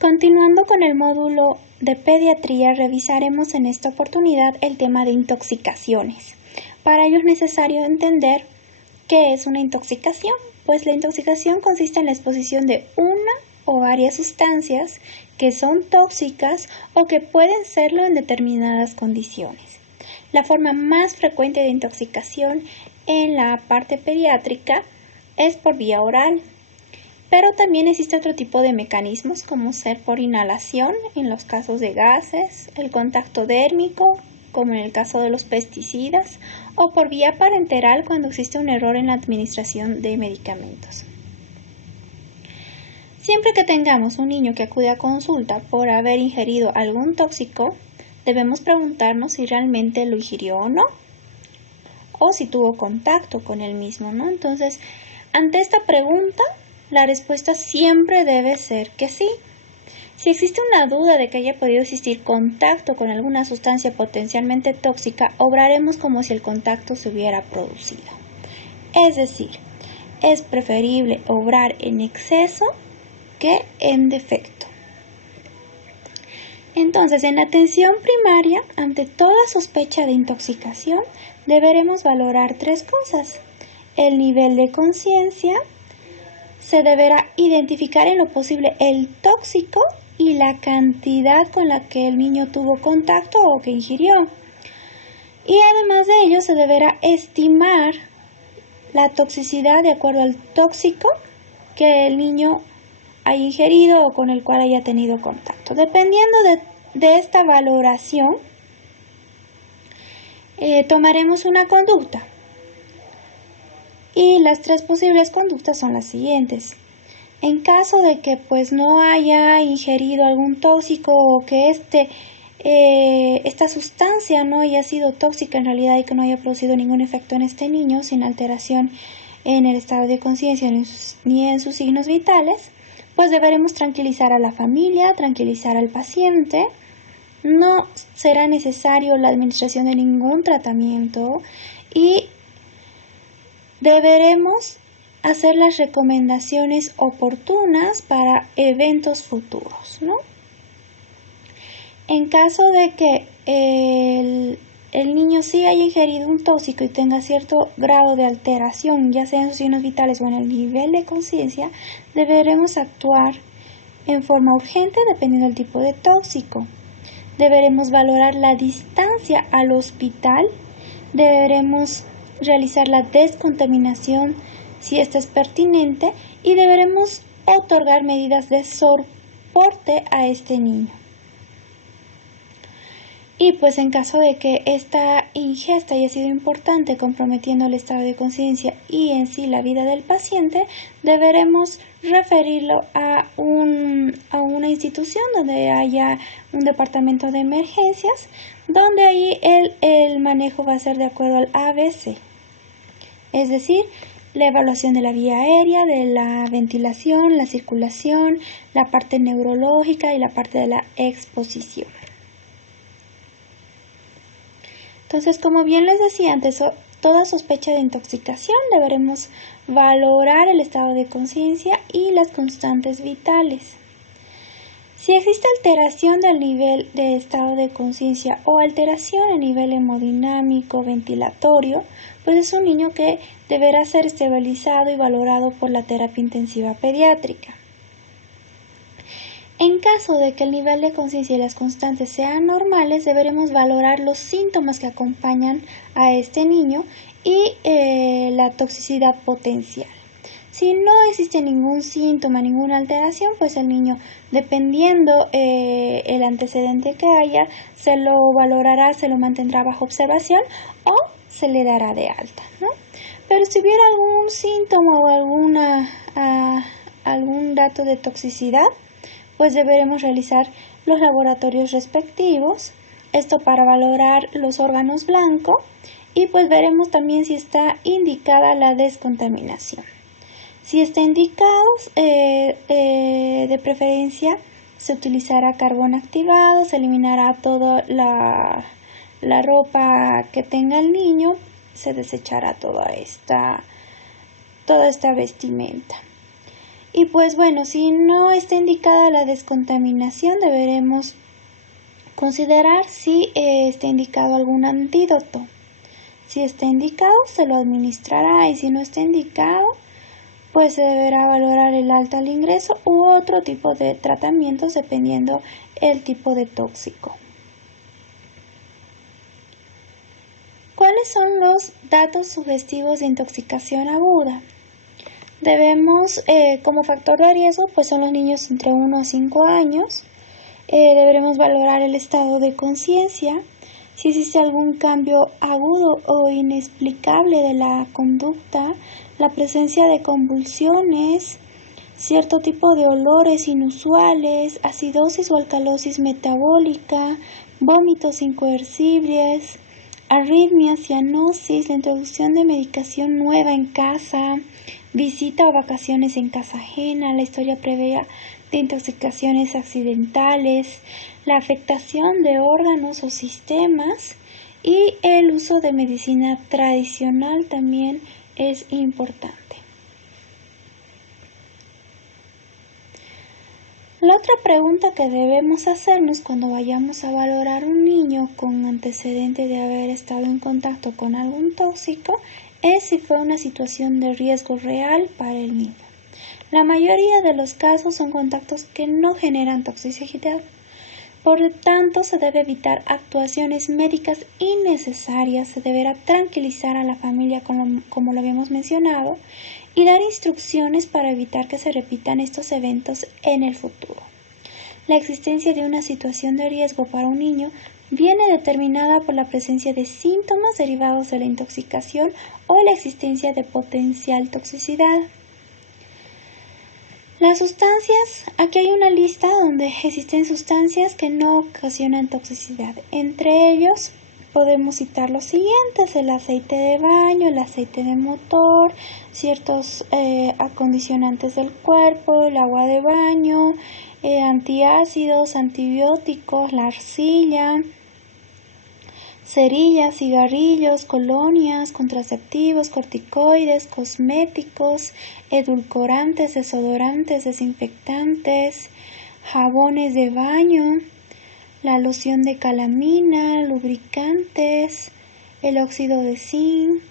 Continuando con el módulo de pediatría, revisaremos en esta oportunidad el tema de intoxicaciones. Para ello es necesario entender qué es una intoxicación, pues la intoxicación consiste en la exposición de una o varias sustancias que son tóxicas o que pueden serlo en determinadas condiciones. La forma más frecuente de intoxicación en la parte pediátrica es por vía oral. Pero también existe otro tipo de mecanismos como ser por inhalación en los casos de gases, el contacto dérmico como en el caso de los pesticidas o por vía parenteral cuando existe un error en la administración de medicamentos. Siempre que tengamos un niño que acude a consulta por haber ingerido algún tóxico, debemos preguntarnos si realmente lo ingirió o no, o si tuvo contacto con el mismo, ¿no? Entonces, ante esta pregunta, la respuesta siempre debe ser que sí. Si existe una duda de que haya podido existir contacto con alguna sustancia potencialmente tóxica, obraremos como si el contacto se hubiera producido. Es decir, es preferible obrar en exceso que en defecto. Entonces, en atención primaria, ante toda sospecha de intoxicación, deberemos valorar tres cosas: el nivel de conciencia, se deberá identificar en lo posible el tóxico y la cantidad con la que el niño tuvo contacto o que ingirió. Y además de ello, se deberá estimar la toxicidad de acuerdo al tóxico que el niño haya ingerido o con el cual haya tenido contacto. Dependiendo de esta valoración, tomaremos una conducta. Y las tres posibles conductas son las siguientes. En caso de que no haya ingerido algún tóxico o que esta sustancia no haya sido tóxica en realidad y que no haya producido ningún efecto en este niño, sin alteración en el estado de conciencia ni en sus signos vitales, pues deberemos tranquilizar a la familia, tranquilizar al paciente. No será necesario la administración de ningún tratamiento y deberemos hacer las recomendaciones oportunas para eventos futuros, ¿no? En caso de que el niño sí haya ingerido un tóxico y tenga cierto grado de alteración, ya sea en sus signos vitales o en el nivel de conciencia, deberemos actuar en forma urgente dependiendo del tipo de tóxico. Deberemos valorar la distancia al hospital, deberemos realizar la descontaminación si esta es pertinente y deberemos otorgar medidas de soporte a este niño. Y en caso de que esta ingesta haya sido importante, comprometiendo el estado de conciencia y en sí la vida del paciente, deberemos referirlo a una institución donde haya un departamento de emergencias, donde ahí el manejo va a ser de acuerdo al ABC. Es decir, la evaluación de la vía aérea, de la ventilación, la circulación, la parte neurológica y la parte de la exposición. Entonces, como bien les decía antes, toda sospecha de intoxicación deberemos valorar el estado de conciencia y las constantes vitales. Si existe alteración del nivel de estado de conciencia o alteración a nivel hemodinámico, ventilatorio, es un niño que deberá ser estabilizado y valorado por la terapia intensiva pediátrica. En caso de que el nivel de conciencia y las constantes sean normales, deberemos valorar los síntomas que acompañan a este niño y la toxicidad potencial. Si no existe ningún síntoma, ninguna alteración, el niño, dependiendo el antecedente que haya, se lo valorará, se lo mantendrá bajo observación o se le dará de alta, ¿no? Pero si hubiera algún síntoma o algún dato de toxicidad, deberemos realizar los laboratorios respectivos, esto para valorar los órganos blancos y veremos también si está indicada la descontaminación. Si está indicado, de preferencia se utilizará carbón activado, se eliminará toda la ropa que tenga el niño, se desechará toda esta vestimenta. Y pues bueno, si no está indicada la descontaminación, deberemos considerar si está indicado algún antídoto. Si está indicado, se lo administrará, y si no está indicado, pues se deberá valorar el alta al ingreso u otro tipo de tratamientos dependiendo el tipo de tóxico. ¿Cuáles son los datos sugestivos de intoxicación aguda? Debemos, como factor de riesgo, pues son los niños entre 1 a 5 años. Deberemos valorar el estado de conciencia, si existe algún cambio agudo o inexplicable de la conducta, la presencia de convulsiones, cierto tipo de olores inusuales, acidosis o alcalosis metabólica, vómitos incoercibles, arritmias, cianosis, la introducción de medicación nueva en casa, visita o vacaciones en casa ajena, la historia previa de intoxicaciones accidentales, la afectación de órganos o sistemas y el uso de medicina tradicional también es importante. La otra pregunta que debemos hacernos cuando vayamos a valorar un niño con antecedente de haber estado en contacto con algún tóxico es si fue una situación de riesgo real para el niño. La mayoría de los casos son contactos que no generan toxicidad. Por lo tanto, se debe evitar actuaciones médicas innecesarias, se deberá tranquilizar a la familia como lo habíamos mencionado y dar instrucciones para evitar que se repitan estos eventos en el futuro. La existencia de una situación de riesgo para un niño viene determinada por la presencia de síntomas derivados de la intoxicación o la existencia de potencial toxicidad. Las sustancias, aquí hay una lista donde existen sustancias que no ocasionan toxicidad. Entre ellos podemos citar los siguientes: el aceite de baño, el aceite de motor, ciertos acondicionantes del cuerpo, el agua de baño, antiácidos, antibióticos, la arcilla, cerillas, cigarrillos, colonias, contraceptivos, corticoides, cosméticos, edulcorantes, desodorantes, desinfectantes, jabones de baño, la loción de calamina, lubricantes, el óxido de zinc,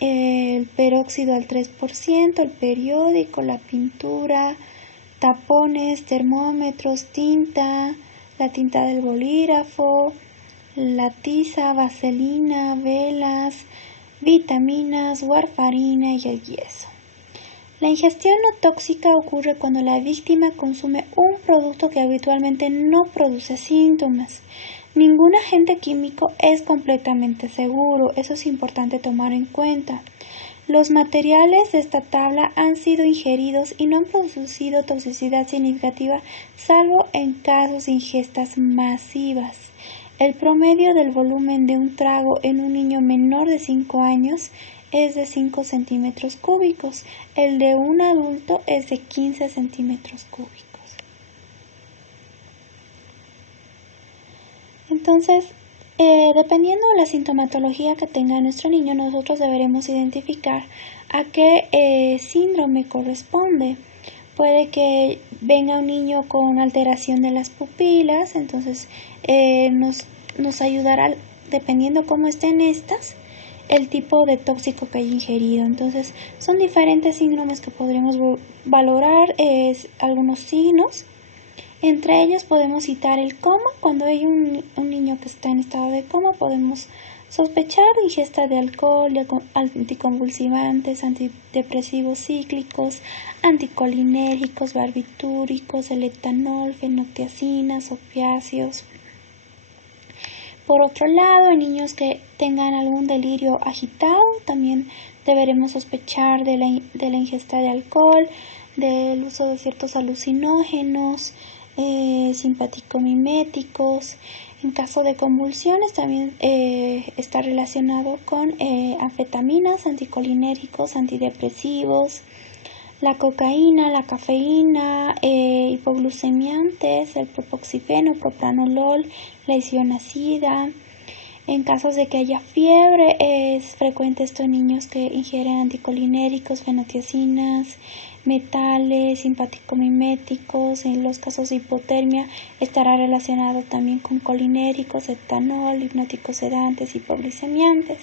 el peróxido al 3%, el periódico, la pintura, tapones, termómetros, tinta, la tinta del bolígrafo, la tiza, vaselina, velas, vitaminas, warfarina y el yeso. La ingestión no tóxica ocurre cuando la víctima consume un producto que habitualmente no produce síntomas. Ningún agente químico es completamente seguro, eso es importante tomar en cuenta. Los materiales de esta tabla han sido ingeridos y no han producido toxicidad significativa, salvo en casos de ingestas masivas. El promedio del volumen de un trago en un niño menor de 5 años es de 5 centímetros cúbicos. El de un adulto es de 15 centímetros cúbicos. Entonces, dependiendo de la sintomatología que tenga nuestro niño, nosotros deberemos identificar a qué síndrome corresponde. Puede que venga un niño con alteración de las pupilas, entonces nos ayudará, dependiendo cómo estén estas, el tipo de tóxico que haya ingerido. Entonces, son diferentes síndromes que podremos valorar, algunos signos. Entre ellos podemos citar el coma. Cuando hay un niño que está en estado de coma, podemos sospechar ingesta de alcohol, de anticonvulsivantes, antidepresivos cíclicos, anticolinérgicos, barbitúricos, el etanol, fenotiacinas, opiáceos. Por otro lado, en niños que tengan algún delirio agitado, también deberemos sospechar de la ingesta de alcohol, del uso de ciertos alucinógenos, simpaticomiméticos. En caso de convulsiones también está relacionado con anfetaminas, anticolinérgicos, antidepresivos, la cocaína, la cafeína, hipoglucemiantes, el propoxifeno, propranolol, la isoniazida. En casos de que haya fiebre, es frecuente esto en niños que ingieren anticolinéricos, fenotiacinas, metales, simpático-miméticos. En los casos de hipotermia estará relacionado también con colinérgicos, etanol, hipnóticos sedantes, hipoglicemiantes.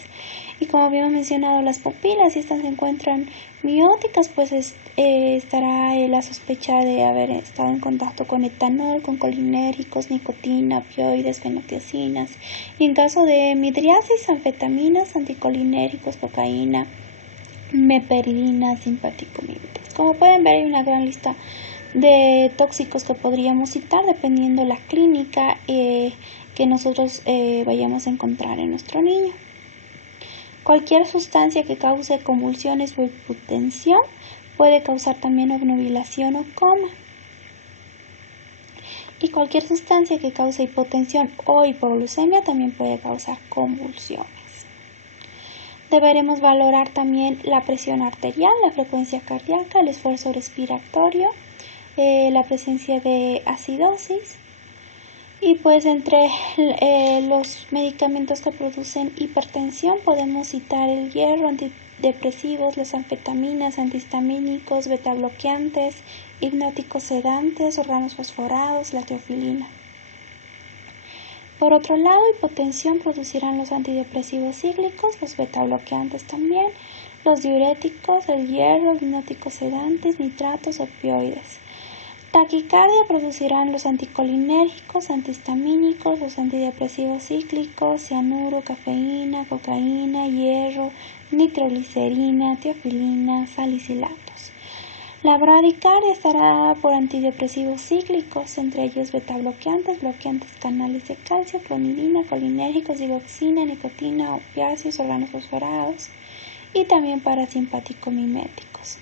Y como habíamos mencionado, las pupilas, si estas se encuentran mióticas, pues estará la sospecha de haber estado en contacto con etanol, con colinérgicos, nicotina, opioides, fenotiacinas. Y en caso de midriasis, anfetaminas, anticolinérgicos, cocaína, meperidina, simpático-miméticos. Como pueden ver, hay una gran lista de tóxicos que podríamos citar dependiendo la clínica que nosotros vayamos a encontrar en nuestro niño. Cualquier sustancia que cause convulsiones o hipotensión puede causar también obnubilación o coma. Y cualquier sustancia que cause hipotensión o hipoglucemia también puede causar convulsiones. Deberemos valorar también la presión arterial, la frecuencia cardíaca, el esfuerzo respiratorio, la presencia de acidosis. Y pues entre los medicamentos que producen hipertensión podemos citar el hierro, antidepresivos, las anfetaminas, antihistamínicos, betabloqueantes, hipnóticos sedantes, órganos fosforados, la teofilina. Por otro lado, hipotensión producirán los antidepresivos cíclicos, los betabloqueantes también, los diuréticos, el hierro, hipnóticos sedantes, nitratos, opioides. Taquicardia producirán los anticolinérgicos, antihistamínicos, los antidepresivos cíclicos, cianuro, cafeína, cocaína, hierro, nitroglicerina, teofilina, salicilatos. La bradicardia estará dada por antidepresivos cíclicos, entre ellos betabloqueantes, bloqueantes canales de calcio, clonidina, colinérgicos, digoxina, nicotina, opiáceos, órganos fosforados y también parasimpático-miméticos.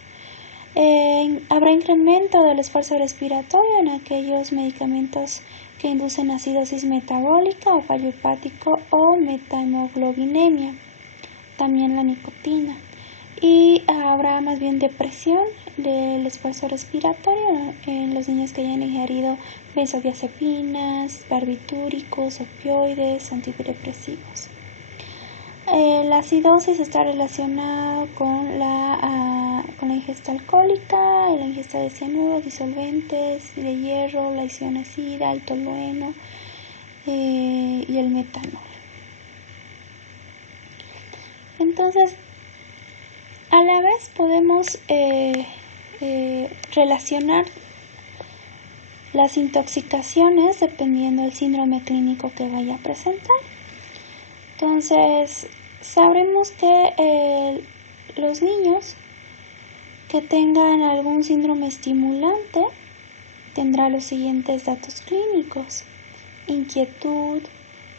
Habrá incremento del esfuerzo respiratorio en aquellos medicamentos que inducen acidosis metabólica o fallo hepático o metahemoglobinemia, también la nicotina. Y habrá más bien depresión del esfuerzo respiratorio en los niños que hayan ingerido benzodiazepinas, barbitúricos, opioides, antidepresivos. La acidosis está relacionada con la ingesta alcohólica, la ingesta de cianuro, disolventes, de hierro, la isoniazida, el tolueno y el metanol. Entonces, a la vez podemos relacionar las intoxicaciones dependiendo del síndrome clínico que vaya a presentar. Entonces, sabremos que los niños que tengan algún síndrome estimulante tendrán los siguientes datos clínicos: inquietud,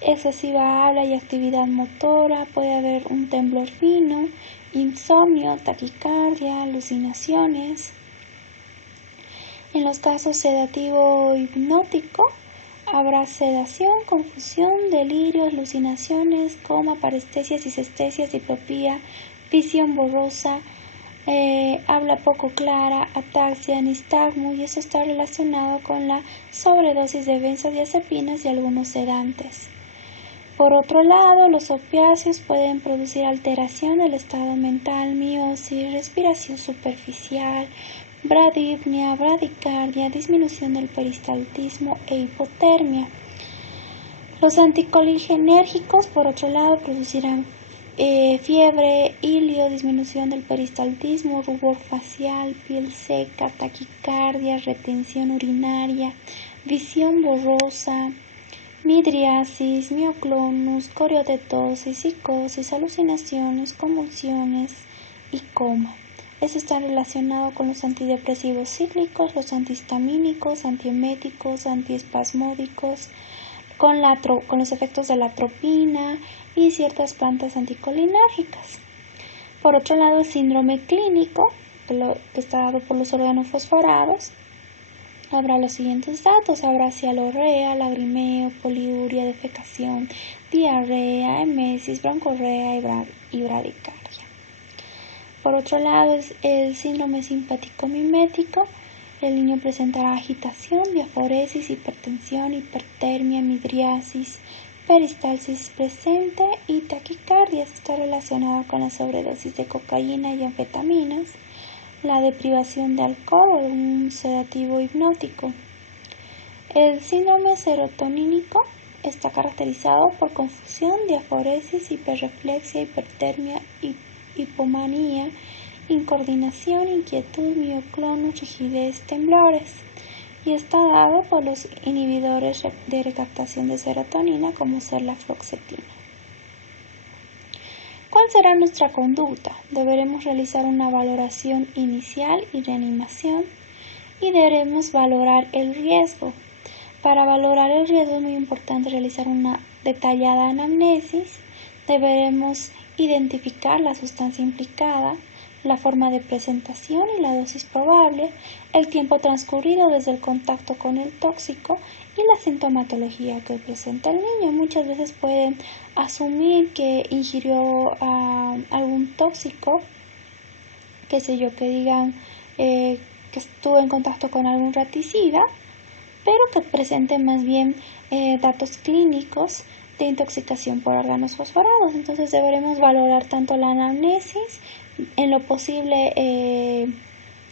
excesiva habla y actividad motora, puede haber un temblor fino, insomnio, taquicardia, alucinaciones. En los casos sedativo-hipnótico, habrá sedación, confusión, delirio, alucinaciones, coma, parestesias, disestesias, diplopía, visión borrosa, habla poco clara, ataxia, nistagmo, y eso está relacionado con la sobredosis de benzodiazepinas y algunos sedantes. Por otro lado, los opiáceos pueden producir alteración del estado mental, miosis, respiración superficial, bradipnia, bradicardia, disminución del peristaltismo e hipotermia. Los anticolinérgicos, por otro lado, producirán fiebre, hilio, disminución del peristaltismo, rubor facial, piel seca, taquicardia, retención urinaria, visión borrosa, midriasis, mioclonus, coriotetosis, psicosis, alucinaciones, convulsiones y coma. Eso está relacionado con los antidepresivos cíclicos, los antihistamínicos, antieméticos, antiespasmódicos, con los efectos de la atropina y ciertas plantas anticolinérgicas. Por otro lado, el síndrome clínico, que está dado por los órganos fosforados, habrá los siguientes datos: habrá cialorrea, lagrimeo, poliuria, defecación, diarrea, emesis, broncorrea y bradicardia. Por otro lado, es el síndrome simpático-mimético. El niño presentará agitación, diaforesis, hipertensión, hipertermia, midriasis, peristalsis presente y taquicardia. Está relacionado con la sobredosis de cocaína y anfetaminas. la deprivación de alcohol o un sedativo hipnótico. El síndrome serotonínico está caracterizado por confusión, diaforesis, hiperreflexia, hipertermia, hipomanía, incoordinación, inquietud, mioclonus, rigidez, temblores, y está dado por los inhibidores de recaptación de serotonina como ser la fluoxetina. ¿Cuál será nuestra conducta? Deberemos realizar una valoración inicial y reanimación y deberemos valorar el riesgo. Para valorar el riesgo es muy importante realizar una detallada anamnesis. Deberemos identificar la sustancia implicada, la forma de presentación y la dosis probable, el tiempo transcurrido desde el contacto con el tóxico y la sintomatología que presenta el niño. Muchas veces pueden asumir que ingirió algún tóxico, qué sé yo, que digan que estuvo en contacto con algún raticida, pero que presente más bien datos clínicos de intoxicación por órganos fosforados. Entonces deberemos valorar tanto la anamnesis, en lo posible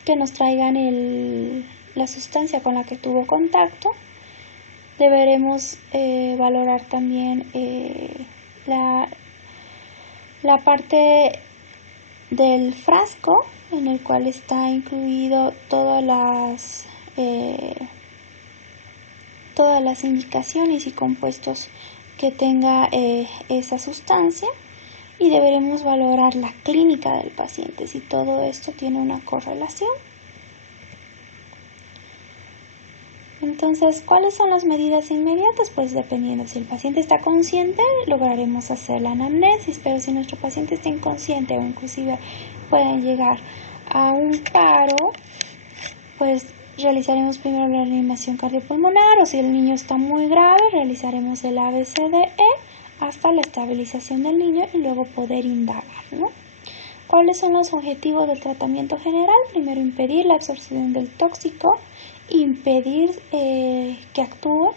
que nos traigan la sustancia con la que tuvo contacto. Deberemos valorar también la parte del frasco en el cual está incluido todas las indicaciones y compuestos que tenga esa sustancia, y deberemos valorar la clínica del paciente, si todo esto tiene una correlación. Entonces, ¿cuáles son las medidas inmediatas? Pues dependiendo, si el paciente está consciente, lograremos hacer la anamnesis, pero si nuestro paciente está inconsciente o inclusive pueden llegar a un paro, pues realizaremos primero la reanimación cardiopulmonar, o si el niño está muy grave, realizaremos el ABCDE hasta la estabilización del niño y luego poder indagar, ¿no? ¿Cuáles son los objetivos del tratamiento general? Primero, impedir la absorción del tóxico, impedir que actúe,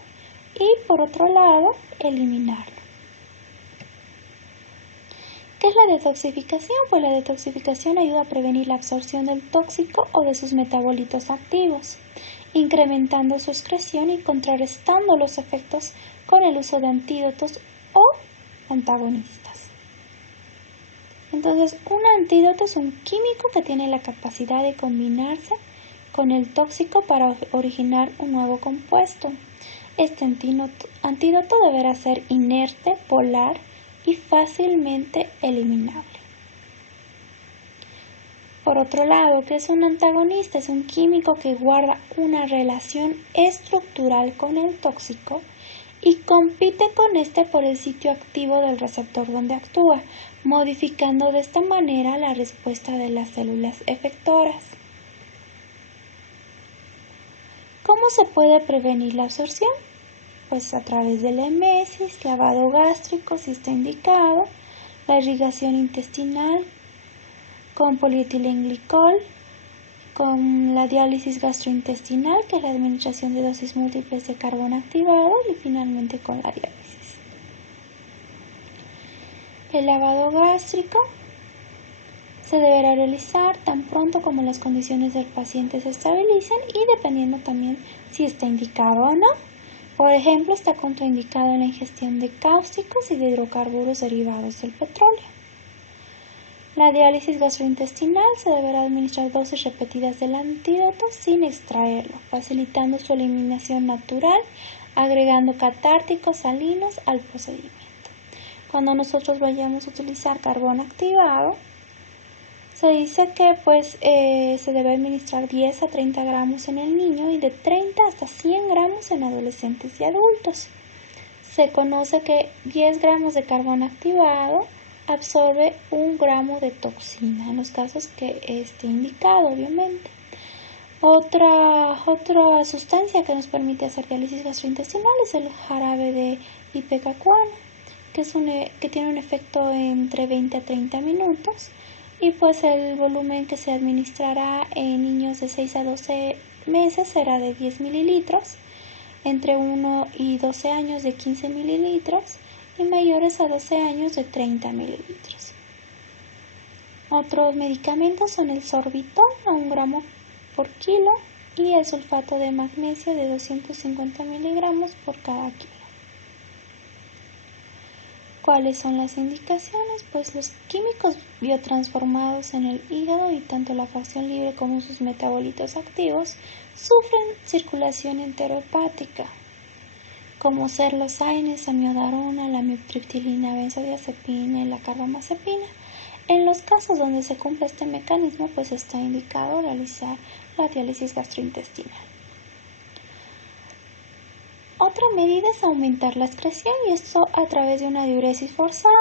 y por otro lado, eliminarlo. ¿Qué es la detoxificación? Pues la detoxificación ayuda a prevenir la absorción del tóxico o de sus metabolitos activos, incrementando su excreción y contrarrestando los efectos con el uso de antídotos o antagonistas. Entonces, un antídoto es un químico que tiene la capacidad de combinarse con el tóxico para originar un nuevo compuesto. Este antídoto deberá ser inerte, polar y fácilmente eliminable. Por otro lado, ¿qué es un antagonista? Es un químico que guarda una relación estructural con el tóxico y compite con este por el sitio activo del receptor donde actúa, modificando de esta manera la respuesta de las células efectoras. ¿Cómo se puede prevenir la absorción? Pues a través de la emesis, lavado gástrico si está indicado, la irrigación intestinal con polietilenglicol, con la diálisis gastrointestinal, que es la administración de dosis múltiples de carbón activado, y finalmente con la diálisis. El lavado gástrico se deberá realizar tan pronto como las condiciones del paciente se estabilicen y dependiendo también si está indicado o no. Por ejemplo, está contraindicado en la ingestión de cáusticos y de hidrocarburos derivados del petróleo. La diálisis gastrointestinal se deberá administrar dosis repetidas del antídoto sin extraerlo, facilitando su eliminación natural, agregando catárticos salinos al procedimiento. Cuando nosotros vayamos a utilizar carbón activado, se dice que se debe administrar 10 a 30 gramos en el niño y de 30 hasta 100 gramos en adolescentes y adultos. Se conoce que 10 gramos de carbón activado absorbe 1 gramo de toxina, en los casos que esté indicado, obviamente. Otra sustancia que nos permite hacer diálisis gastrointestinal es el jarabe de ipecacuano, que tiene un efecto entre 20 a 30 minutos. Y pues el volumen que se administrará en niños de 6 a 12 meses será de 10 mililitros, entre 1 y 12 años de 15 mililitros y mayores a 12 años de 30 mililitros. Otros medicamentos son el sorbitol a 1 gramo por kilo y el sulfato de magnesio de 250 miligramos por cada kilo. ¿Cuáles son las indicaciones? Pues los químicos biotransformados en el hígado y tanto la fracción libre como sus metabolitos activos sufren circulación enterohepática, como ser los AINES, amiodarona, la amitriptilina, benzodiazepina y la carbamazepina. En los casos donde se cumple este mecanismo, pues está indicado realizar la diálisis gastrointestinal. Otra medida es aumentar la excreción y esto a través de una diuresis forzada,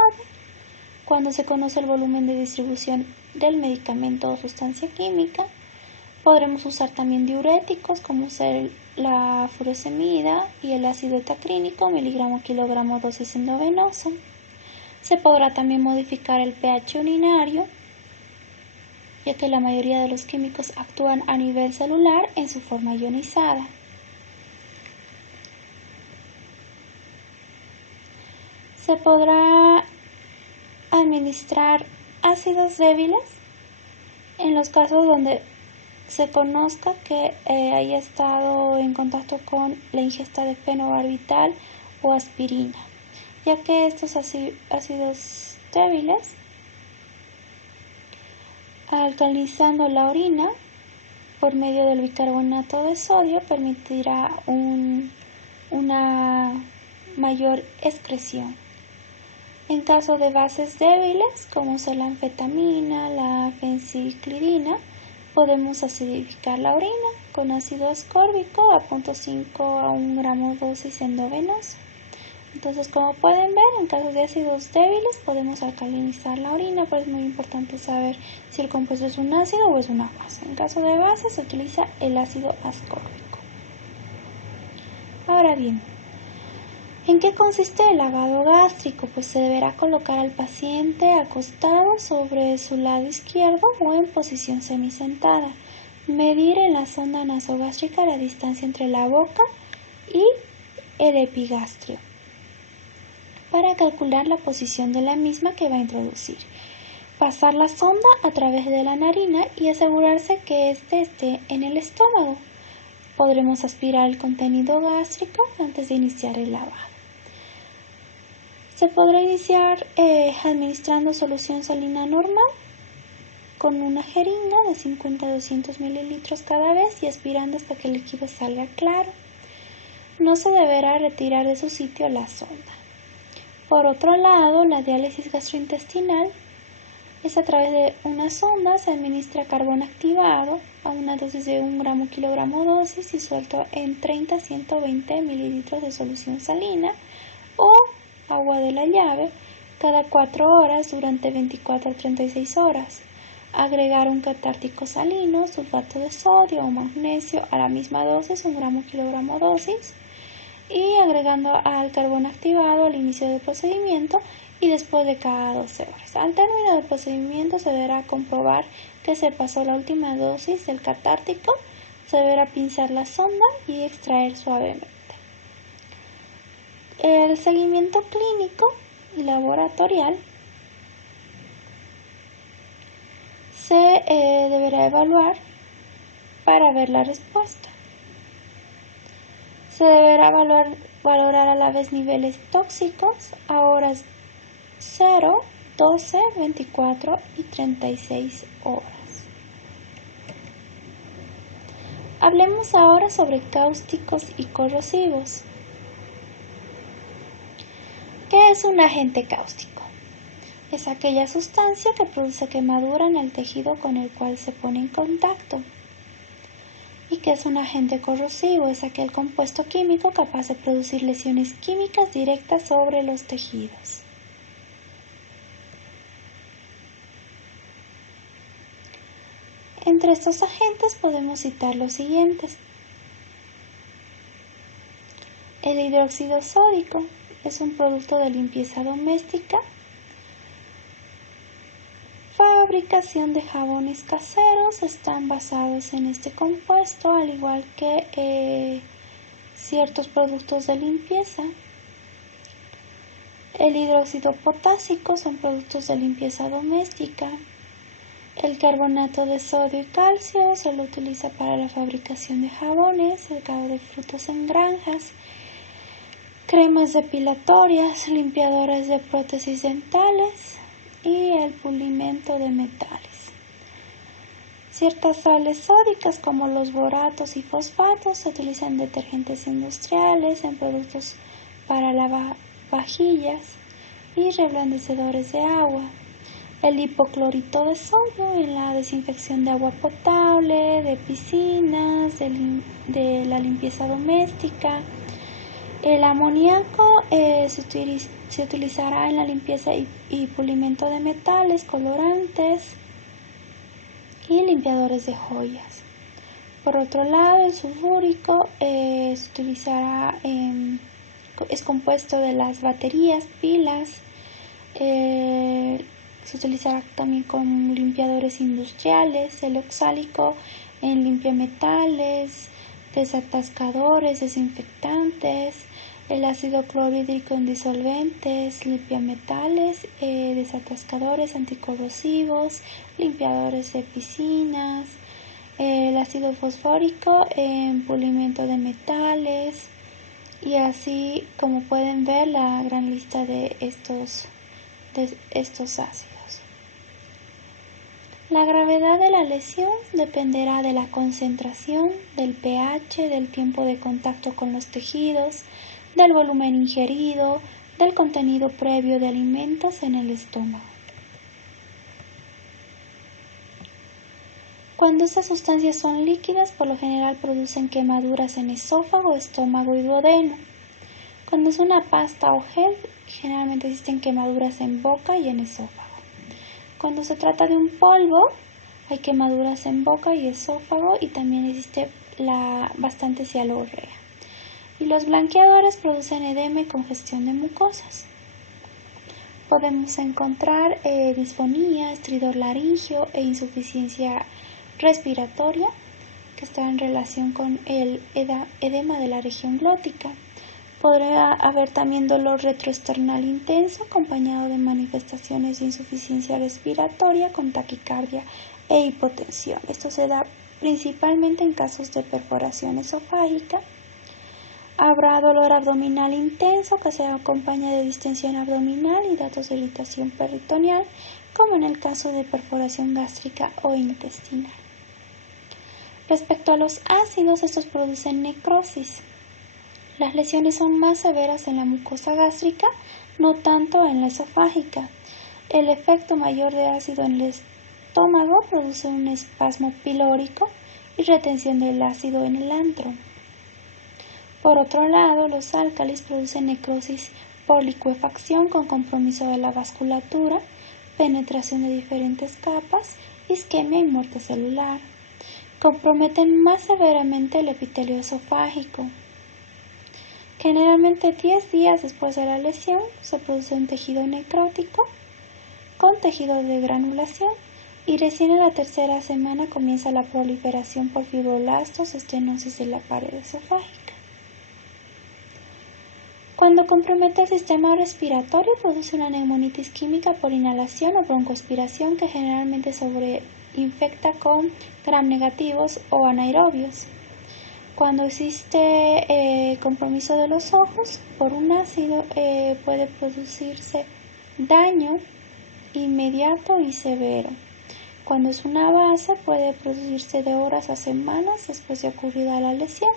cuando se conoce el volumen de distribución del medicamento o sustancia química. Podremos usar también diuréticos como ser la furosemida y el ácido etacrínico, miligramo kilogramo dosis endovenosa. Se podrá también modificar el pH urinario, ya que la mayoría de los químicos actúan a nivel celular en su forma ionizada. Se podrá administrar ácidos débiles en los casos donde se conozca que haya estado en contacto con la ingesta de fenobarbital o aspirina, ya que estos ácidos débiles, alcalinizando la orina por medio del bicarbonato de sodio, permitirá una mayor excreción. En caso de bases débiles, como son la anfetamina, la fenciclidina, podemos acidificar la orina con ácido ascórbico a 0.5 a 1 gramo dosis endovenosa. Entonces, como pueden ver, en casos de ácidos débiles podemos alcalinizar la orina, pero es muy importante saber si el compuesto es un ácido o es una base. En caso de base se utiliza el ácido ascórbico. Ahora bien, ¿en qué consiste el lavado gástrico? Pues se deberá colocar al paciente acostado sobre su lado izquierdo o en posición semisentada. Medir en la sonda nasogástrica la distancia entre la boca y el epigastrio para calcular la posición de la misma que va a introducir. Pasar la sonda a través de la narina y asegurarse que éste esté en el estómago. Podremos aspirar el contenido gástrico antes de iniciar el lavado. Se podrá iniciar administrando solución salina normal con una jeringa de 50 a 200 mililitros cada vez y aspirando hasta que el líquido salga claro. No se deberá retirar de su sitio la sonda. Por otro lado, la diálisis gastrointestinal es a través de una sonda, se administra carbón activado a una dosis de 1 gramo kilogramo dosis disuelto en 30 a 120 mililitros de solución salina o agua de la llave cada 4 horas durante 24 a 36 horas. Agregar un catártico salino, sulfato de sodio o magnesio a la misma dosis, 1 gramo kilogramo dosis, y agregando al carbón activado al inicio del procedimiento y después de cada 12 horas. Al término del procedimiento se deberá comprobar que se pasó la última dosis del catártico, se deberá pinzar la sonda y extraer suavemente. El seguimiento clínico y laboratorial se deberá evaluar para ver la respuesta. Se deberá valorar a la vez niveles tóxicos a horas 0, 12, 24 y 36 horas. Hablemos ahora sobre cáusticos y corrosivos. ¿Qué es un agente cáustico? Es aquella sustancia que produce quemadura en el tejido con el cual se pone en contacto. ¿Y qué es un agente corrosivo? Es aquel compuesto químico capaz de producir lesiones químicas directas sobre los tejidos. Entre estos agentes podemos citar los siguientes. El hidróxido sódico es un producto de limpieza doméstica, fabricación de jabones caseros están basados en este compuesto, al igual que ciertos productos de limpieza. El hidróxido potásico son productos de limpieza doméstica. El carbonato de sodio y calcio se lo utiliza para la fabricación de jabones, secado de frutos en granjas, cremas depilatorias, limpiadores de prótesis dentales y el pulimento de metales. Ciertas sales sódicas como los boratos y fosfatos se utilizan en detergentes industriales, en productos para lavavajillas y reblandecedores de agua. El hipoclorito de sodio en la desinfección de agua potable, de piscinas, de la limpieza doméstica. El amoníaco se utilizará en la limpieza y pulimento de metales, colorantes y limpiadores de joyas. Por otro lado, el sulfúrico se utilizará, es compuesto de las baterías, pilas, se utilizará también con limpiadores industriales. El oxálico en limpiametales, desatascadores, desinfectantes. El ácido clorhídrico en disolventes, limpiametales, desatascadores, anticorrosivos, limpiadores de piscinas. El ácido fosfórico en pulimento de metales. Y así como pueden ver la gran lista de estos ácidos. La gravedad de la lesión dependerá de la concentración, del pH, del tiempo de contacto con los tejidos, del volumen ingerido, del contenido previo de alimentos en el estómago. Cuando estas sustancias son líquidas, por lo general producen quemaduras en esófago, estómago y duodeno. Cuando es una pasta o gel, generalmente existen quemaduras en boca y en esófago. Cuando se trata de un polvo, hay quemaduras en boca y esófago y también existe bastante cialorrea. Y los blanqueadores producen edema y congestión de mucosas. Podemos encontrar disfonía, estridor laríngeo e insuficiencia respiratoria, que está en relación con el edema de la región glótica. Podría haber también dolor retroesternal intenso acompañado de manifestaciones de insuficiencia respiratoria con taquicardia e hipotensión. Esto se da principalmente en casos de perforación esofágica. Habrá dolor abdominal intenso que se acompaña de distensión abdominal y datos de irritación peritoneal, como en el caso de perforación gástrica o intestinal. Respecto a los ácidos, estos producen necrosis. Las lesiones son más severas en la mucosa gástrica, no tanto en la esofágica. El efecto mayor de ácido en el estómago produce un espasmo pilórico y retención del ácido en el antro. Por otro lado, los álcalis producen necrosis por licuefacción con compromiso de la vasculatura, penetración de diferentes capas, isquemia y muerte celular. Comprometen más severamente el epitelio esofágico. Generalmente 10 días después de la lesión se produce un tejido necrótico con tejido de granulación y recién en la tercera semana comienza la proliferación por fibroblastos, estenosis de la pared esofágica. Cuando compromete el sistema respiratorio produce una neumonitis química por inhalación o broncoaspiración que generalmente sobreinfecta con gram negativos o anaerobios. Cuando existe compromiso de los ojos por un ácido puede producirse daño inmediato y severo. Cuando es una base puede producirse de horas a semanas después de ocurrida la lesión.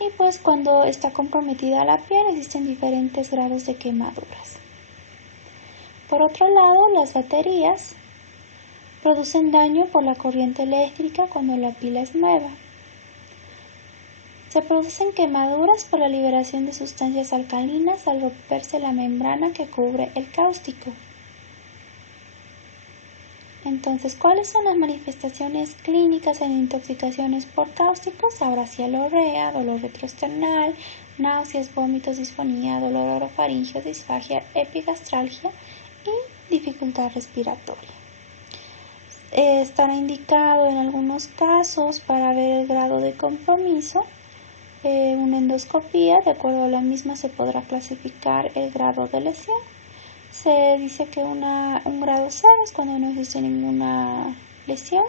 Y pues cuando está comprometida la piel existen diferentes grados de quemaduras. Por otro lado, las baterías producen daño por la corriente eléctrica cuando la pila es nueva. Se producen quemaduras por la liberación de sustancias alcalinas al romperse la membrana que cubre el cáustico. Entonces, ¿cuáles son las manifestaciones clínicas en intoxicaciones por cáusticos? Habrá cialorrea, dolor retroesternal, náuseas, vómitos, disfonía, dolor orofaringeo, disfagia, epigastralgia y dificultad respiratoria. Estará indicado en algunos casos para ver el grado de compromiso. Una endoscopía, de acuerdo a la misma se podrá clasificar el grado de lesión. Se dice que un grado 0 es cuando no existe ninguna lesión.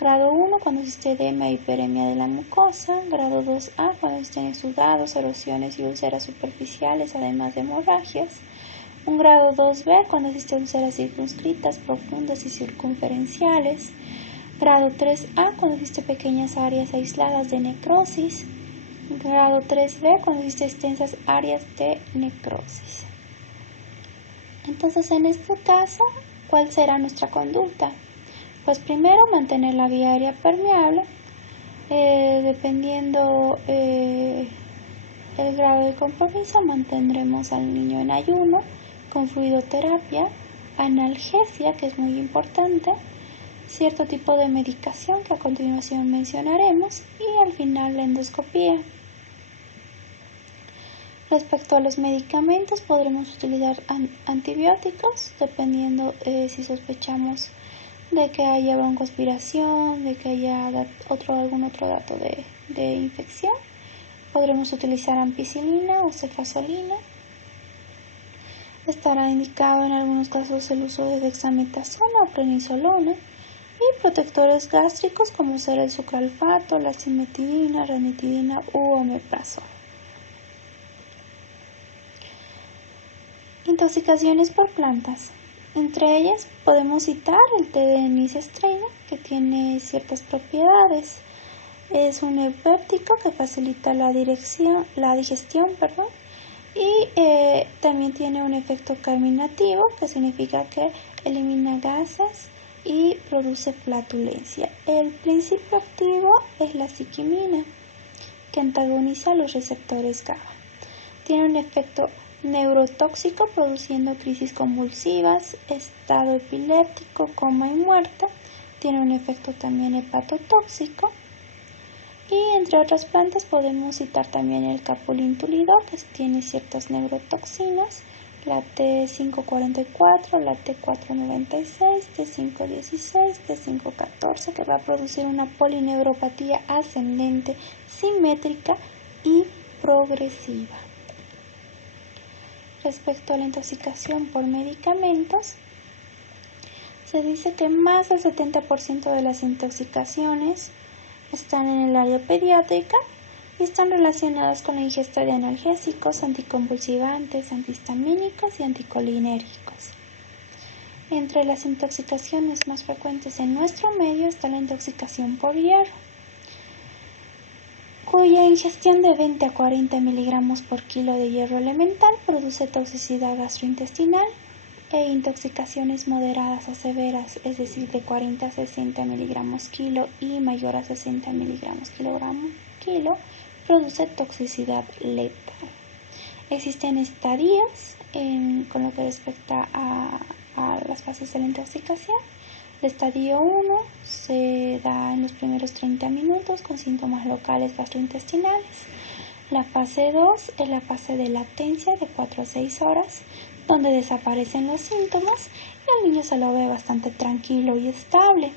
Grado 1 cuando existe edema e hiperemia de la mucosa. Grado 2A cuando existen exudados, erosiones y úlceras superficiales, además de hemorragias. Un grado 2B cuando existen úlceras circunscritas, profundas y circunferenciales. Grado 3A cuando existen pequeñas áreas aisladas de necrosis. Grado 3B cuando existen extensas áreas de necrosis. Entonces, en este caso, ¿cuál será nuestra conducta? Pues primero, mantener la vía aérea permeable, dependiendo el grado de compromiso, mantendremos al niño en ayuno, con fluidoterapia, analgesia, que es muy importante, cierto tipo de medicación que a continuación mencionaremos y al final la endoscopía. Respecto a los medicamentos, podremos utilizar antibióticos dependiendo si sospechamos de que haya broncoaspiración, de que haya algún otro dato de infección. Podremos utilizar ampicilina o cefazolina. Estará indicado en algunos casos el uso de dexametasona o prednisolona y protectores gástricos como ser el sucralfato, la cimetidina, ranitidina u omeprazol. Intoxicaciones por plantas. Entre ellas podemos citar el té de anís estrella, que tiene ciertas propiedades. Es un eupéptico que facilita la digestión, y también tiene un efecto carminativo, que significa que elimina gases y produce flatulencia. El principio activo es la ciquimina, que antagoniza los receptores GABA. Tiene un efecto neurotóxico, produciendo crisis convulsivas, estado epiléptico, coma y muerte. Tiene un efecto también hepatotóxico. Y entre otras plantas podemos citar también el capulín tulidor, que tiene ciertas neurotoxinas, la T544, la T496, T516, T514, que va a producir una polineuropatía ascendente, simétrica y progresiva. Respecto a la intoxicación por medicamentos, se dice que más del 70% de las intoxicaciones están en el área pediátrica y están relacionadas con la ingesta de analgésicos, anticonvulsivantes, antihistamínicos y anticolinérgicos. Entre las intoxicaciones más frecuentes en nuestro medio está la intoxicación por hierro, cuya ingestión de 20 a 40 miligramos por kilo de hierro elemental produce toxicidad gastrointestinal, e intoxicaciones moderadas a severas, es decir, de 40 a 60 miligramos kilo y mayor a 60 miligramos kilo, produce toxicidad letal. Existen estadios con lo que respecta a las fases de la intoxicación. El estadio 1 se da en los primeros 30 minutos con síntomas locales gastrointestinales. La fase 2 es la fase de latencia de 4 a 6 horas, donde desaparecen los síntomas y al niño se lo ve bastante tranquilo y estable.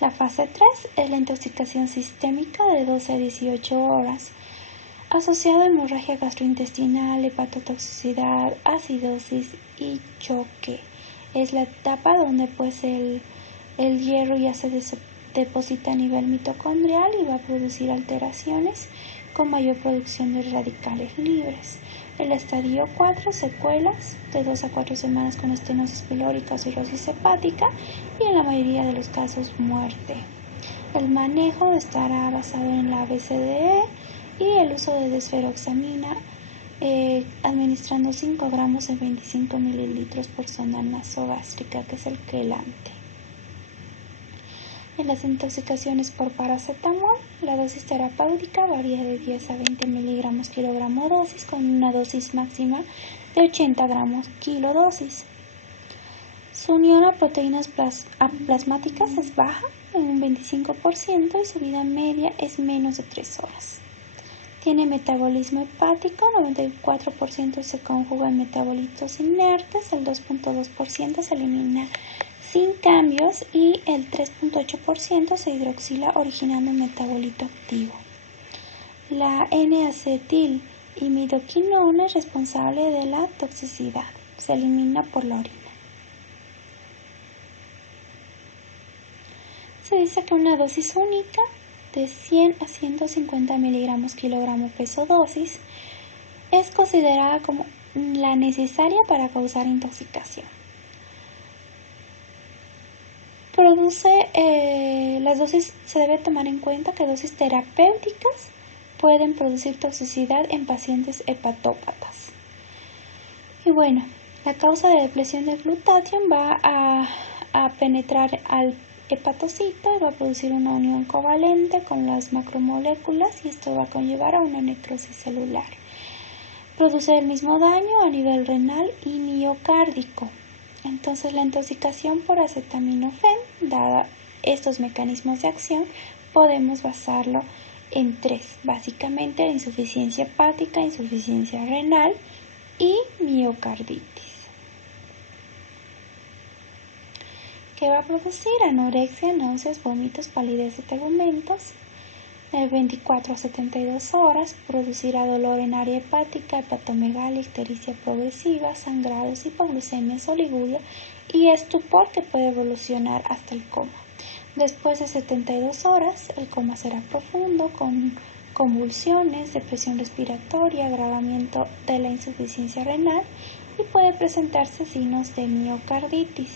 La fase 3 es la intoxicación sistémica de 12 a 18 horas, asociada a hemorragia gastrointestinal, hepatotoxicidad, acidosis y choque. Es la etapa donde pues el hierro ya se deposita a nivel mitocondrial y va a producir alteraciones con mayor producción de radicales libres. El estadio 4, secuelas de 2 a 4 semanas con estenosis pilórica o cirrosis hepática y en la mayoría de los casos muerte. El manejo estará basado en la BCDE y el uso de desferoxamina, administrando 5 gramos en 25 mililitros por sonda nasogástrica, que es el quelante. En las intoxicaciones por paracetamol, la dosis terapéutica varía de 10 a 20 miligramos kilogramo dosis, con una dosis máxima de 80 gramos kilo dosis. Su unión a proteínas plasmáticas es baja, en un 25%, y su vida media es menos de 3 horas. Tiene metabolismo hepático, 94% se conjuga en metabolitos inertes, el 2.2% se elimina sin cambios y el 3.8% se hidroxila originando un metabolito activo. La N-acetilimidoquinona es responsable de la toxicidad. se elimina por la orina. Se dice que una dosis única de 100 a 150 miligramos kilogramo peso dosis es considerada como la necesaria para causar intoxicación. Las dosis, se debe tomar en cuenta que dosis terapéuticas pueden producir toxicidad en pacientes hepatópatas. Y bueno, la causa de depresión del glutatión va a penetrar al hepatocito y va a producir una unión covalente con las macromoléculas y esto va a conllevar a una necrosis celular. Produce el mismo daño a nivel renal y miocárdico. Entonces la intoxicación por acetaminofén, dada estos mecanismos de acción, podemos basarlo en 3, básicamente la insuficiencia hepática, insuficiencia renal y miocarditis. ¿Qué va a producir? Anorexia, náuseas, vómitos, palidez y tegumentos. De 24 a 72 horas producirá dolor en área hepática, hepatomegalia, ictericia progresiva, sangrados, hipoglucemia, oliguria y estupor que puede evolucionar hasta el coma. Después de 72 horas, el coma será profundo con convulsiones, depresión respiratoria, agravamiento de la insuficiencia renal y puede presentarse signos de miocarditis.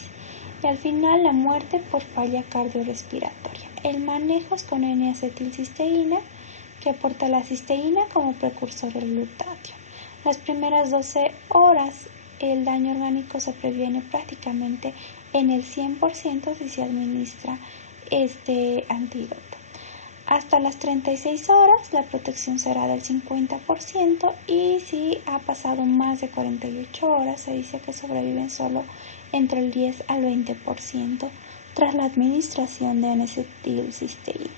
Y al final la muerte por falla cardiorrespiratoria. El manejo es con N-acetilcisteína, que aporta la cisteína como precursor del glutatión. Las primeras 12 horas el daño orgánico se previene prácticamente en el 100% si se administra este antídoto. Hasta las 36 horas la protección será del 50% y si ha pasado más de 48 horas se dice que sobreviven solo entre el 10 al 20% tras la administración de N-acetilcisteína.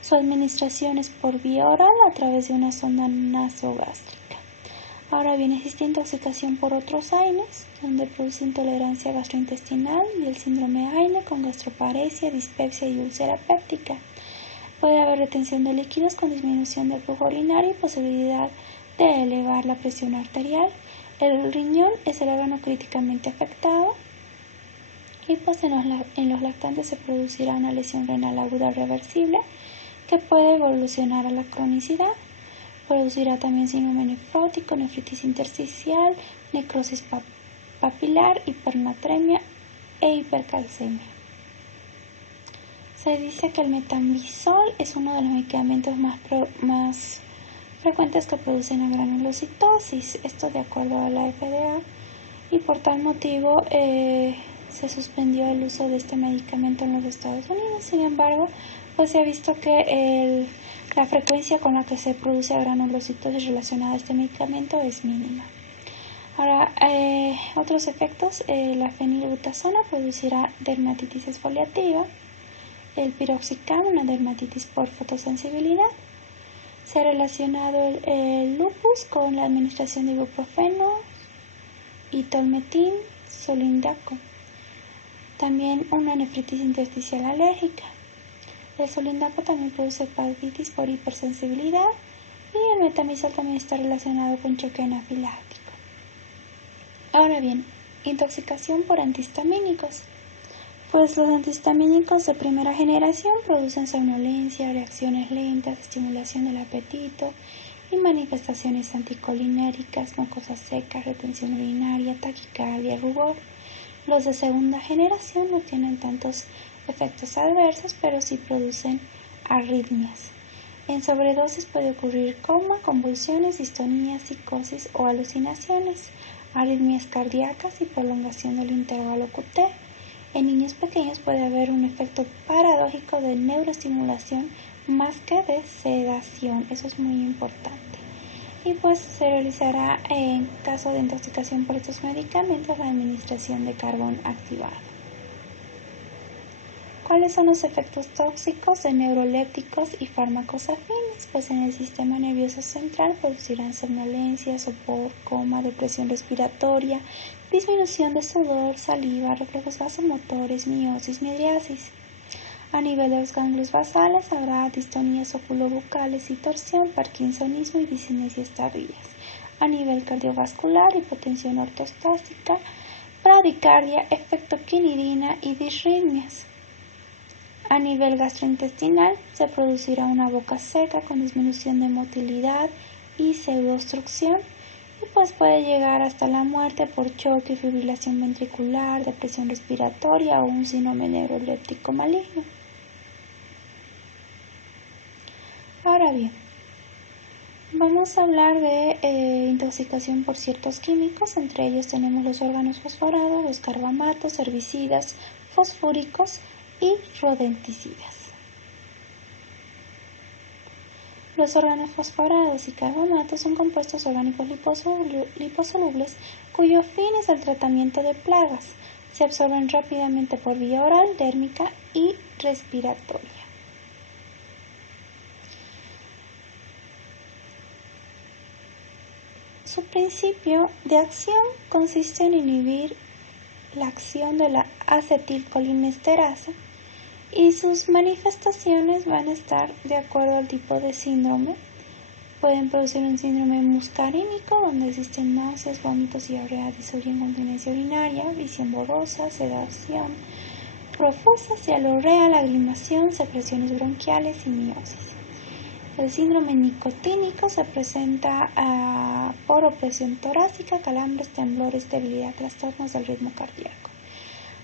Su administración es por vía oral a través de una sonda nasogástrica. Ahora bien, existe intoxicación por otros AINES, donde produce intolerancia gastrointestinal y el síndrome AINE con gastroparesia, dispepsia y úlcera péptica. Puede haber retención de líquidos con disminución del flujo urinario y posibilidad de elevar la presión arterial. El riñón es el órgano críticamente afectado y pues en los lactantes se producirá una lesión renal aguda reversible que puede evolucionar a la cronicidad. Producirá también síndrome nefrótico, nefritis intersticial, necrosis papilar, hipernatremia e hipercalcemia. Se dice que el metamizol es uno de los medicamentos más frecuentes que producen la granulocitosis, esto de acuerdo a la FDA, y por tal motivo se suspendió el uso de este medicamento en los Estados Unidos. Sin embargo, pues se ha visto que la frecuencia con la que se produce granulocitosis relacionada a este medicamento es mínima. Ahora, otros efectos, la fenilbutazona producirá dermatitis exfoliativa, el piroxicam, una dermatitis por fotosensibilidad. Se ha relacionado el lupus con la administración de ibuprofeno y tolmetin, solindaco. También una nefritis intersticial alérgica. El solindaco también produce hepatitis por hipersensibilidad y el metamizol también está relacionado con choque anafiláctico. Ahora bien, intoxicación por antihistamínicos. Pues los antihistamínicos de primera generación producen somnolencia, reacciones lentas, estimulación del apetito y manifestaciones anticolinéricas, mucosa seca, retención urinaria, taquicardia, rubor. Los de segunda generación no tienen tantos efectos adversos, pero sí producen arritmias. En sobredosis puede ocurrir coma, convulsiones, distonía, psicosis o alucinaciones, arritmias cardíacas y prolongación del intervalo QT. En niños pequeños puede haber un efecto paradójico de neuroestimulación más que de sedación, eso es muy importante. Y pues se realizará en caso de intoxicación por estos medicamentos la administración de carbón activado. ¿Cuáles son los efectos tóxicos de neurolépticos y fármacos afines? Pues en el sistema nervioso central producirán somnolencia, sopor, coma, depresión respiratoria, disminución de sudor, saliva, reflejos vasomotores, miosis, midriasis. A nivel de los ganglios basales habrá distonías oculobucales y torsión, parkinsonismo y discinesias tardías. A nivel cardiovascular, hipotensión ortostática, bradicardia, efecto quinidina y disritmias. A nivel gastrointestinal, se producirá una boca seca con disminución de motilidad y pseudoobstrucción, y pues puede llegar hasta la muerte por choque, fibrilación ventricular, depresión respiratoria o un síndrome neuroléptico maligno. Ahora bien, vamos a hablar de intoxicación por ciertos químicos. Entre ellos tenemos los órganos fosforados, los carbamatos, herbicidas, fosfúricos y rodenticidas. Los órganos fosforados y carbamatos son compuestos orgánicos liposolubles cuyo fin es el tratamiento de plagas. Se absorben rápidamente por vía oral, dérmica y respiratoria. Su principio de acción consiste en inhibir la acción de la acetilcolinesterasa y sus manifestaciones van a estar de acuerdo al tipo de síndrome. Pueden producir un síndrome muscarínico donde existen náuseas, vómitos, diarrea, disuria, incontinencia urinaria, visión borrosa, sedación profusa, cialorrea, lagrimación, secreciones bronquiales y miosis. El síndrome nicotínico se presenta por opresión torácica, calambres, temblores, debilidad, trastornos del ritmo cardíaco.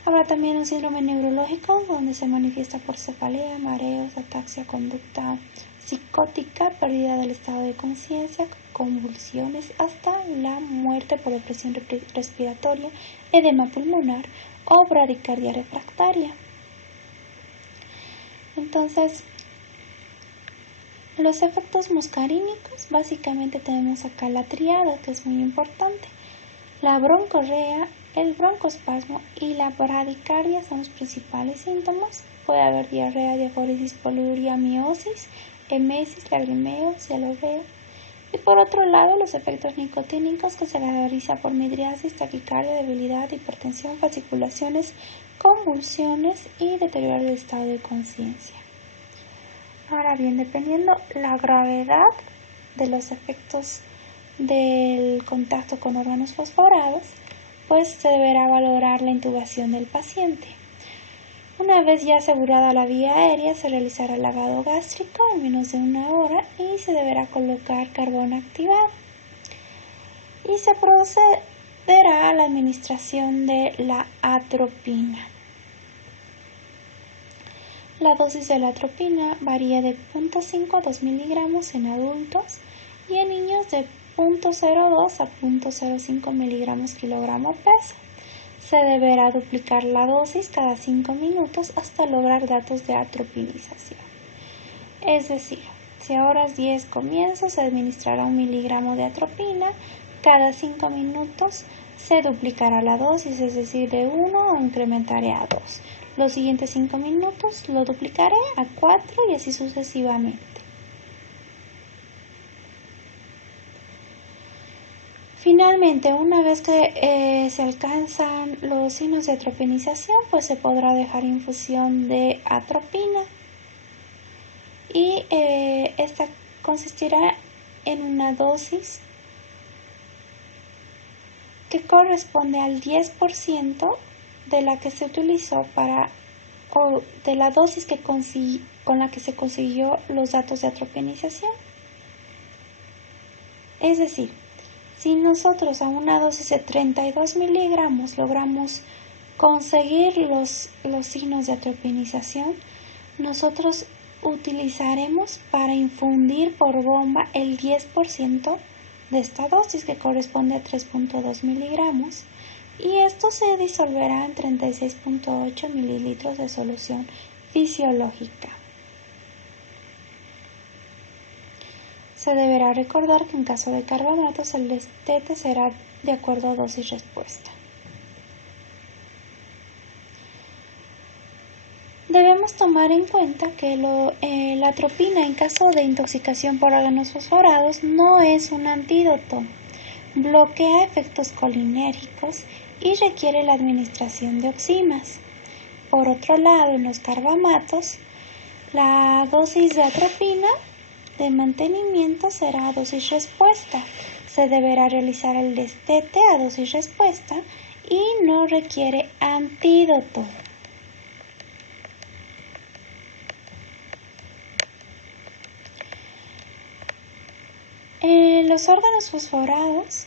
Habrá también un síndrome neurológico donde se manifiesta por cefalea, mareos, ataxia, conducta psicótica, pérdida del estado de conciencia, convulsiones, hasta la muerte por opresión respiratoria, edema pulmonar o bradicardia refractaria. Entonces, los efectos muscarínicos, básicamente tenemos acá la triada, que es muy importante. La broncorrea, el broncoespasmo y la bradicardia son los principales síntomas. Puede haber diarrea, diaforesis, poliuria, miosis, emesis, lagrimeo, cialorrea. Y por otro lado, los efectos nicotínicos, que se caracteriza por midriasis, taquicardia, debilidad, hipertensión, fasciculaciones, convulsiones y deterioro del estado de conciencia. Ahora bien, dependiendo la gravedad de los efectos del contacto con órganos fosforados, pues se deberá valorar la intubación del paciente. Una vez ya asegurada la vía aérea, se realizará el lavado gástrico en menos de 1 hora y se deberá colocar carbón activado. Y se procederá a la administración de la atropina. La dosis de la atropina varía de 0.5 a 2 miligramos en adultos y en niños de 0.02 a 0.05 miligramos kilogramo peso. Se deberá duplicar la dosis cada 5 minutos hasta lograr datos de atropinización. Es decir, si a horas 10 comienzo se administrará 1 miligramo de atropina, cada 5 minutos se duplicará la dosis, es decir, de 1 incrementaré a 2. Los siguientes 5 minutos lo duplicaré a 4 y así sucesivamente. Finalmente, una vez que se alcanzan los signos de atropinización, pues se podrá dejar infusión de atropina y esta consistirá en una dosis que corresponde al 10% de la que se utilizó o de la dosis con la que se consiguió los datos de atropinización. Es decir, si nosotros a una dosis de 32 miligramos logramos conseguir los signos de atropinización, nosotros utilizaremos para infundir por bomba el 10% de esta dosis, que corresponde a 3.2 miligramos, y esto se disolverá en 36.8 mililitros de solución fisiológica. Se deberá recordar que en caso de carbamatos el destete será de acuerdo a dosis-respuesta. Debemos tomar en cuenta que la atropina en caso de intoxicación por órganos fosforados no es un antídoto, bloquea efectos colinérgicos y requiere la administración de oximas. Por otro lado, en los carbamatos, la dosis de atropina de mantenimiento será dosis-respuesta. Se deberá realizar el destete a dosis-respuesta y no requiere antídoto. Los órganos fosforados,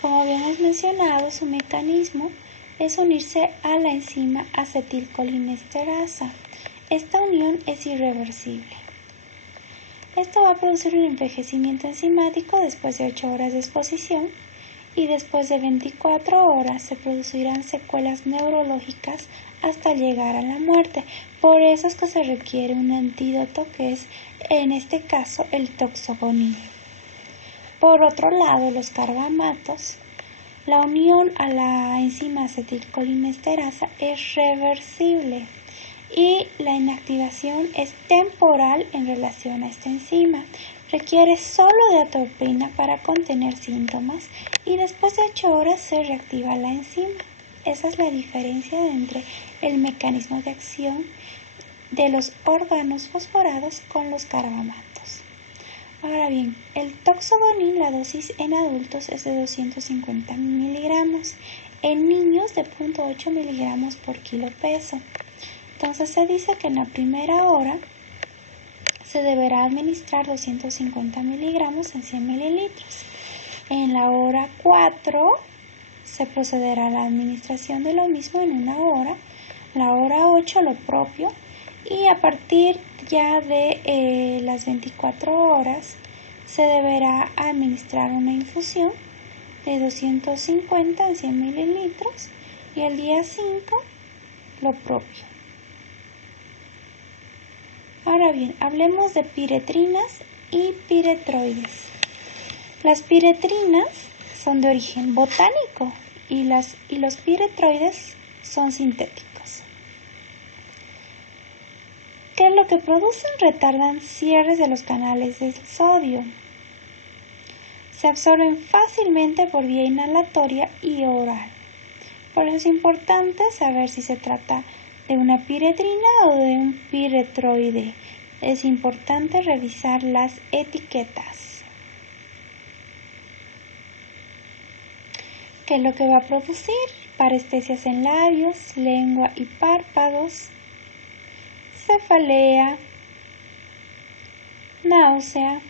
como habíamos mencionado, su mecanismo es unirse a la enzima acetilcolinesterasa. Esta unión es irreversible. Esto va a producir un envejecimiento enzimático después de 8 horas de exposición y después de 24 horas se producirán secuelas neurológicas hasta llegar a la muerte. Por eso es que se requiere un antídoto que es, en este caso, el toxogonil. Por otro lado, los carbamatos, la unión a la enzima acetilcolinesterasa es reversible y la inactivación es temporal en relación a esta enzima. Requiere solo de atropina para contener síntomas y después de 8 horas se reactiva la enzima. Esa es la diferencia entre el mecanismo de acción de los órganos fosforados con los carbamatos. Ahora bien, el toxogonil, la dosis en adultos es de 250 miligramos, en niños de 0.8 miligramos por kilo peso. Entonces se dice que en la primera hora se deberá administrar 250 miligramos en 100 mililitros. En la hora 4 se procederá a la administración de lo mismo en una hora, la hora 8 lo propio, y a partir ya de las 24 horas se deberá administrar una infusión de 250 en 100 mililitros y el día 5 lo propio. Ahora bien, hablemos de piretrinas y piretroides. Las piretrinas son de origen botánico y los piretroides son sintéticos. ¿Qué es lo que producen? Retardan cierres de los canales del sodio. Se absorben fácilmente por vía inhalatoria y oral. Por eso es importante saber si se trata de una piretrina o de un piretroide. Es importante revisar las etiquetas. ¿Qué es lo que va a producir? Parestesias en labios, lengua y párpados, cefalea, náusea,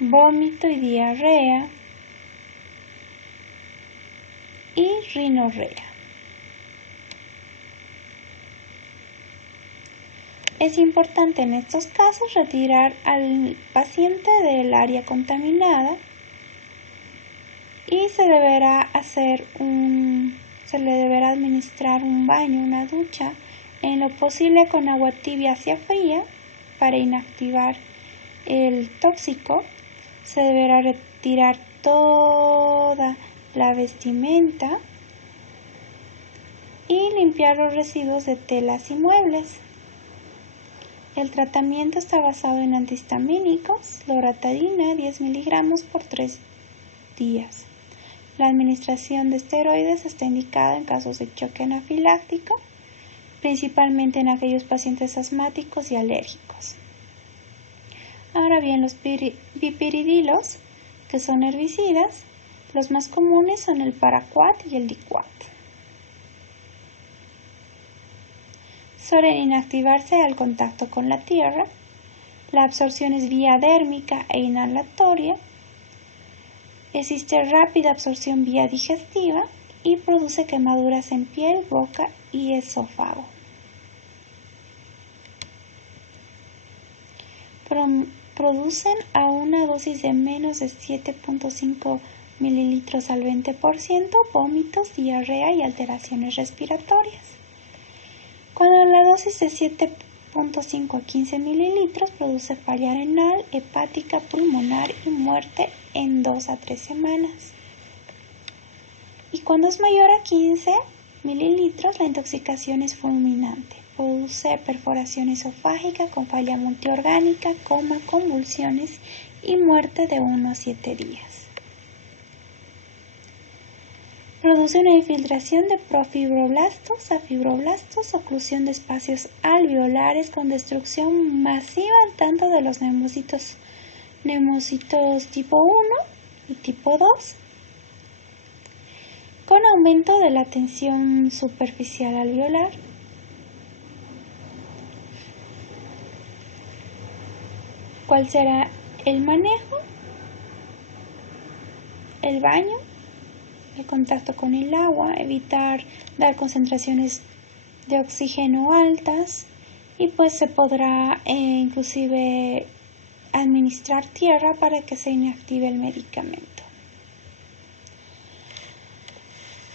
vómito y diarrea y rinorrea. Es importante en estos casos retirar al paciente del área contaminada y se le deberá administrar un baño, una ducha, en lo posible con agua tibia hacia fría para inactivar el tóxico. Se deberá retirar toda la vestimenta y limpiar los residuos de telas y muebles. El tratamiento está basado en antihistamínicos, loratadina 10 miligramos por 3 días. La administración de esteroides está indicada en casos de choque anafiláctico, principalmente en aquellos pacientes asmáticos y alérgicos. Ahora bien, los bipiridilos, que son herbicidas, los más comunes son el paraquat y el diquat. Suelen inactivarse al contacto con la tierra. La absorción es vía dérmica e inhalatoria. Existe rápida absorción vía digestiva y produce quemaduras en piel, boca y esófago. Producen a una dosis de menos de 7.5 mililitros al 20% vómitos, diarrea y alteraciones respiratorias. Cuando la dosis de 7.5 a 15 mililitros produce falla renal, hepática, pulmonar y muerte en 2 a 3 semanas. Y cuando es mayor a 15 mililitros, la intoxicación es fulminante. Produce perforación esofágica con falla multiorgánica, coma, convulsiones y muerte de 1 a 7 días. Produce una infiltración de profibroblastos a fibroblastos, oclusión de espacios alveolares con destrucción masiva tanto de los nemocitos tipo 1 y tipo 2, con aumento de la tensión superficial alveolar. ¿Cuál será el manejo? El baño, el contacto con el agua, evitar dar concentraciones de oxígeno altas, y pues se podrá inclusive administrar tierra para que se inactive el medicamento.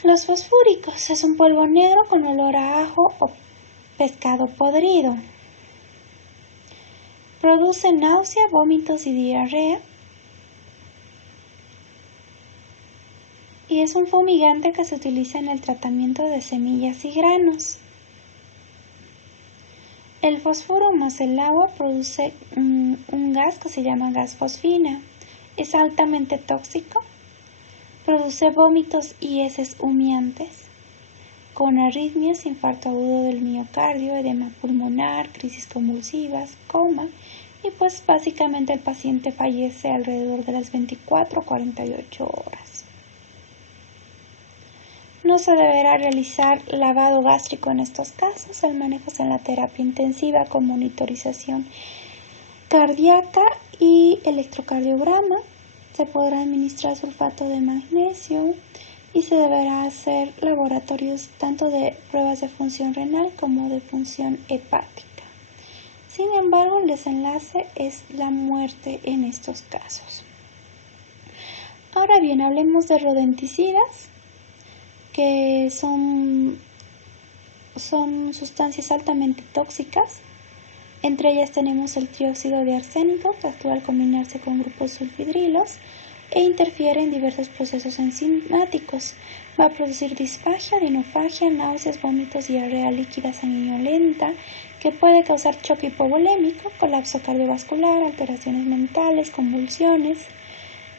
Los fosfúricos es un polvo negro con olor a ajo o pescado podrido. Produce náusea, vómitos y diarrea. Y es un fumigante que se utiliza en el tratamiento de semillas y granos. El fósforo más el agua produce un gas que se llama gas fosfina. Es altamente tóxico. Produce vómitos y heces humeantes, con arritmias, infarto agudo del miocardio, edema pulmonar, crisis convulsivas, coma, y pues básicamente el paciente fallece alrededor de las 24 o 48 horas. No se deberá realizar lavado gástrico en estos casos. El manejo es en la terapia intensiva con monitorización cardíaca y electrocardiograma. Se podrá administrar sulfato de magnesio y se deberá hacer laboratorios tanto de pruebas de función renal como de función hepática. Sin embargo, el desenlace es la muerte en estos casos. Ahora bien, hablemos de rodenticidas, que son sustancias altamente tóxicas. Entre ellas tenemos el trióxido de arsénico, que actúa al combinarse con grupos sulfidrilos e interfiere en diversos procesos enzimáticos. Va a producir disfagia, dinofagia, náuseas, vómitos, diarrea líquida sanguinolenta, que puede causar choque hipovolémico, colapso cardiovascular, alteraciones mentales, convulsiones.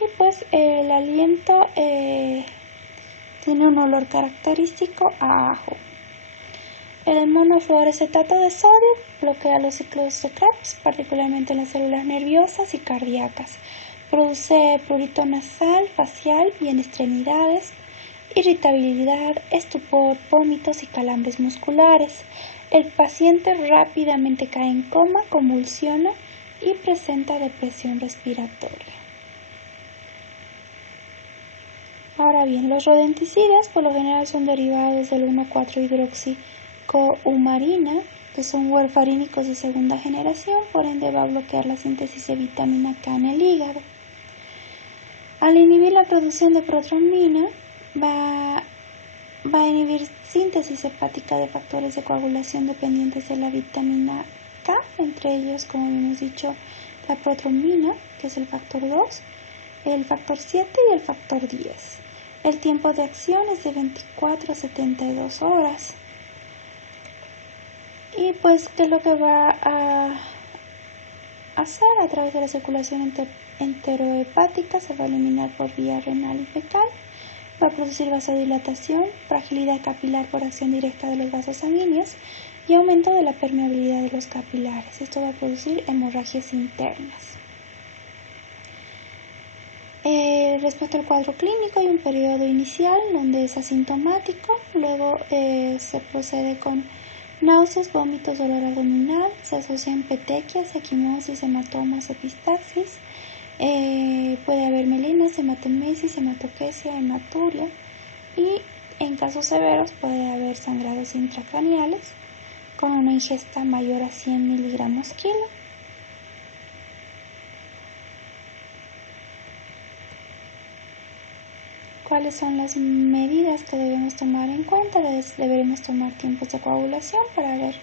Y pues el aliento tiene un olor característico a ajo. El monofluoroacetato de sodio bloquea los ciclos de Krebs, particularmente en las células nerviosas y cardíacas. Produce prurito nasal, facial y en extremidades, irritabilidad, estupor, vómitos y calambres musculares. El paciente rápidamente cae en coma, convulsiona y presenta depresión respiratoria. Ahora bien, los rodenticidas por lo general son derivados del 1,4-hidroxicoumarina, que son warfarínicos de segunda generación, por ende va a bloquear la síntesis de vitamina K en el hígado. Al inhibir la producción de protrombina, va a inhibir síntesis hepática de factores de coagulación dependientes de la vitamina K, entre ellos, como hemos dicho, la protrombina, que es el factor 2, el factor 7 y el factor 10. El tiempo de acción es de 24 a 72 horas. Y pues, ¿qué es lo que va a hacer? A través de la circulación enterohepática se va a eliminar por vía renal y fecal. Va a producir vasodilatación, fragilidad capilar por acción directa de los vasos sanguíneos y aumento de la permeabilidad de los capilares. Esto va a producir hemorragias internas. Respecto al cuadro clínico, hay un periodo inicial donde es asintomático, luego se procede con náuseas, vómitos, dolor abdominal, se asocian petequias, equimosis, hematomas, epistaxis, puede haber melenas, hematomesis, hematoquesia, hematuria, y en casos severos puede haber sangrados intracraneales con una ingesta mayor a 100 miligramos kilo. ¿Cuáles son las medidas que debemos tomar en cuenta? Deberemos tomar tiempos de coagulación para ver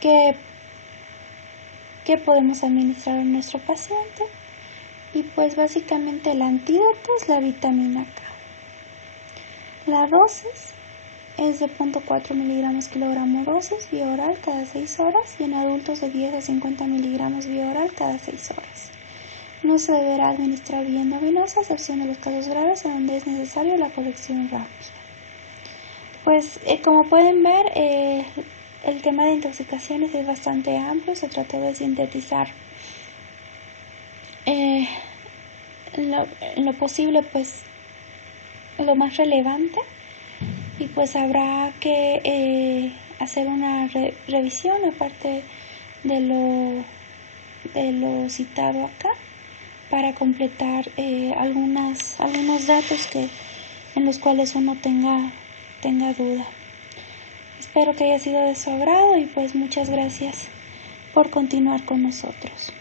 qué podemos administrar a nuestro paciente. Y pues básicamente el antídoto es la vitamina K. La dosis es de 0,4 miligramos kilogramo dosis vía oral cada 6 horas y en adultos de 10 a 50 miligramos vía oral cada 6 horas. No se deberá administrar vía endovenosa, a excepción de los casos graves en donde es necesario la corrección rápida. Pues como pueden ver, el tema de intoxicaciones es bastante amplio. Se trató de sintetizar en lo posible pues lo más relevante, y pues habrá que hacer una revisión aparte de lo citado acá, para completar algunos datos en los cuales uno tenga duda. Espero que haya sido de su agrado y pues muchas gracias por continuar con nosotros.